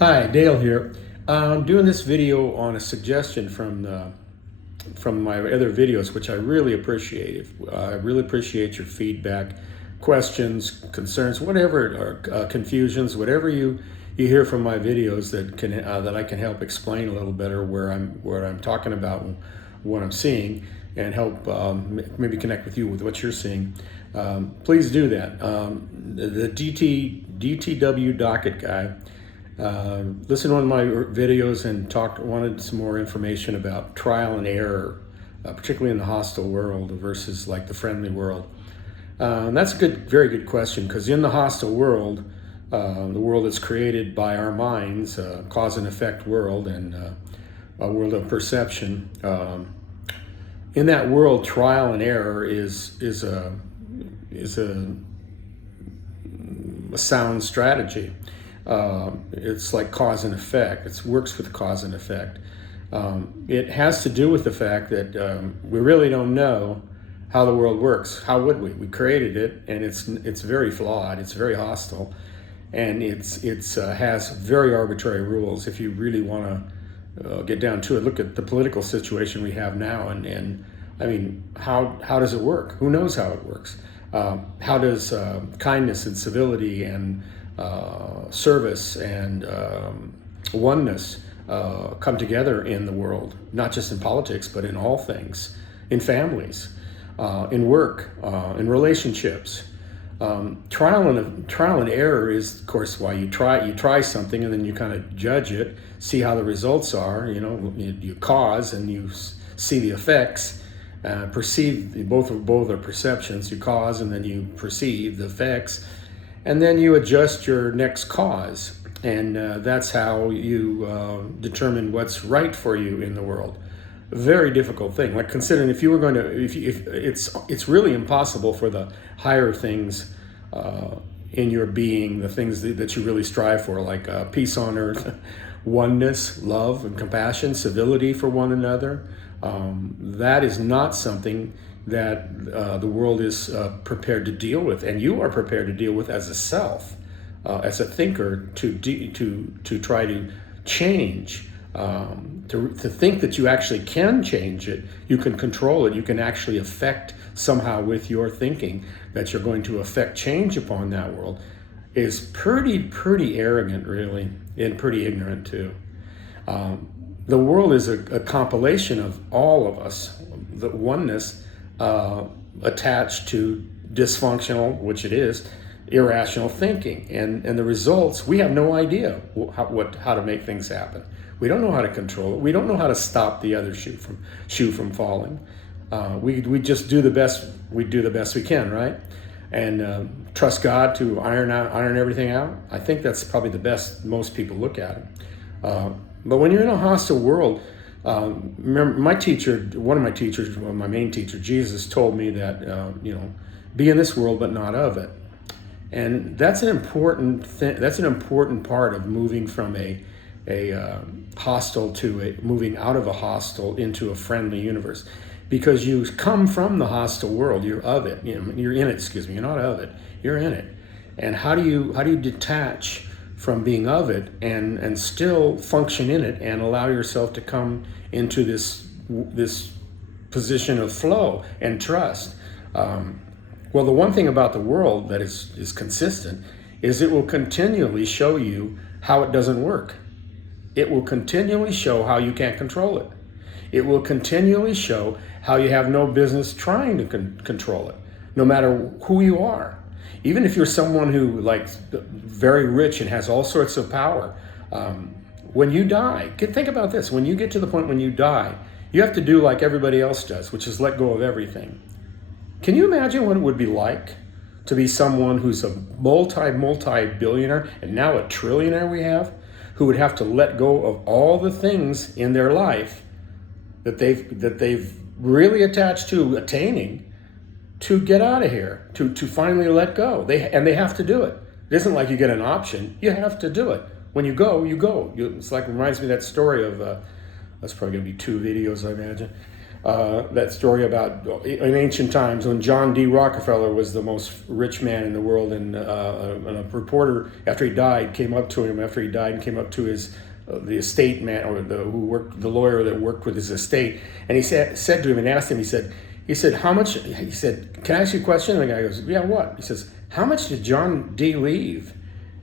Hi, Dale here. I'm doing this video on a suggestion from my other videos, which I really appreciate. I really appreciate your feedback, questions, concerns, whatever, or confusions, whatever you hear from my videos that I can help explain a little better where I'm talking about and what I'm seeing, and help maybe connect with you with what you're seeing. Please do that. The DTW docket guy. Listened to one of my videos and wanted some more information about trial and error, particularly in the hostile world versus like the friendly world. And that's a very good question, because in the hostile world, the world that's created by our minds, cause and effect world, and a world of perception. In that world, trial and error is a sound strategy. It's like cause and effect. It works with cause and effect. It has to do with the fact that we really don't know how the world works. How would we? We created it, and it's very flawed. It's very hostile, and it's has very arbitrary rules. If you really want to get down to it, look at the political situation we have now, and I mean, how does it work? Who knows how it works? How does kindness and civility and service and oneness come together in the world, not just in politics, but in all things, in families, in work, in relationships. Trial and error is, of course, why you try something, and then you kind of judge it, see how the results are. You cause and you see the effects. Perceive, both are perceptions. You cause and then you perceive the effects, and then you adjust your next cause, and that's how you determine what's right for you in the world. A very difficult thing. Like, considering if you were going to, if it's really impossible for the higher things in your being, the things that you really strive for, like peace on earth, oneness, love and compassion, civility for one another. That is not something that the world is prepared to deal with, and you are prepared to deal with as a self, as a thinker, to try to change, to think that you actually can change it, you can control it, you can actually affect somehow with your thinking that you're going to affect change upon that world, is pretty arrogant, really, and pretty ignorant too. The world is a compilation of all of us, the oneness attached to dysfunctional, which it is, irrational thinking. And the results, we have no idea how to make things happen. We don't know how to control it. We don't know how to stop the other shoe from falling. We just do the best we can, right? And trust God to iron everything out. I think that's probably the best most people look at it. But when you're in a hostile world, remember one of my teachers, my main teacher, Jesus, told me that, be in this world, but not of it. And that's an important thing. That's an important part of moving from a hostile to moving out of a hostile into a friendly universe, because you come from the hostile world. You're of it. You're in it. Excuse me. You're not of it. You're in it. And how do you detach from being of it and still function in it and allow yourself to come into this position of flow and trust? Well, the one thing about the world that is consistent is it will continually show you how it doesn't work. It will continually show how you can't control it. It will continually show how you have no business trying to control it, no matter who you are. Even if you're someone who, like, very rich and has all sorts of power, when you die, think about this. When you get to the point when you die, you have to do like everybody else does, which is let go of everything. Can you imagine what it would be like to be someone who's a multi-billionaire, and now a trillionaire we have, who would have to let go of all the things in their life that they've really attached to attaining, to get out of here, to finally let go. They have to do it. It isn't like you get an option. You have to do it. When you go, you go. It's like, reminds me of that story of, that's probably going to be 2 videos, I imagine. that story about in ancient times when John D. Rockefeller was the most rich man in the world, and a reporter after he died came up to him to his the estate man or the lawyer that worked with his estate, and he said to him and asked him, he said, how much? He said, can I ask you a question? And the guy goes, yeah, what? He says, how much did John D. leave?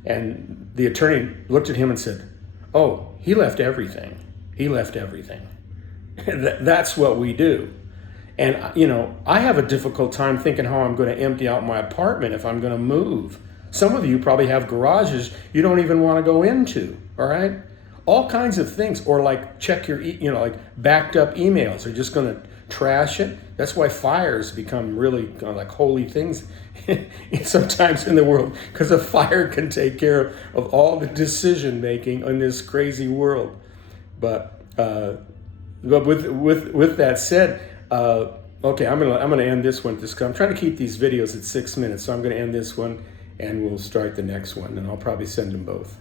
And the attorney looked at him and said, oh, he left everything. He left everything. That's what we do. And, I have a difficult time thinking how I'm going to empty out my apartment if I'm going to move. Some of you probably have garages you don't even want to go into, all right? All kinds of things. Or like check your, like backed up emails. Are just going to trash it. That's why fires become really like holy things sometimes in the world, because a fire can take care of all the decision making in this crazy world. But with that said, okay, I'm gonna end this one. I'm trying to keep these videos at 6 minutes, so I'm gonna end this one, and we'll start the next one, and I'll probably send them both.